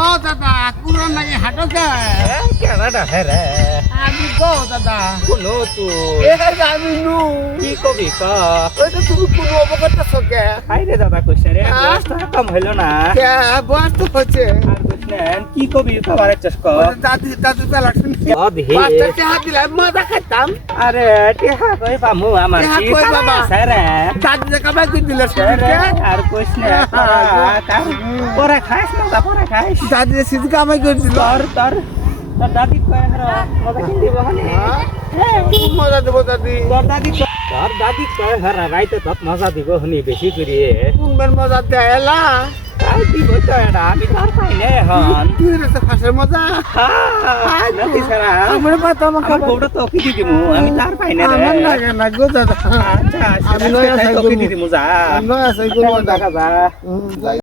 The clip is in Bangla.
ও দাদা কুড়ো নাকি হাঁটো কে কেনাডা হ্যাঁ দাদা। কোনো তো। এ আমি নু কি কবি ক ওই তো তুমি কোনো অবগত সকে হাই রে দাদা কইছে রে হ্যাঁ? বয়সটা কম হইল না। কে? বয়স তো হচ্ছে কি কবি কবার চাষ দাদু দাদু বেলা শুনছি পাঁচটা টাকা দিলে মজা খাইতাম। আরে টিহা কই পামু আমার টিহা কি বাবা? স্যারে দাদু যে কামাই করে দিলে স্যারে আর কইছ না পরে খাইস না পরে খাইস। দাদু যে কামাই করে দিল। তোর দাদি মজা দিব হ্যাঁ, মজা দেবো দাদি। দাদি কয়- তোর দাদি কয় হর রাইতে তত মজা দিব হনি বেশি করিয়ে। কোনবার মজা দেয়লা তাই দিব তো এটা আমি তার পাই না হন তুই রে তো ফাঁসের মজা। হ্যাঁ নাতি সারা আমার পাতা আমার বউটা তো কি দিমু আমি তার পাই না আমার লাগে না গো দাদা। আচ্ছা আমি লয়া আমি চাই তো কি গরু। দিমু যা। নয় আছে কোনো দেখা যা হুম, যাই।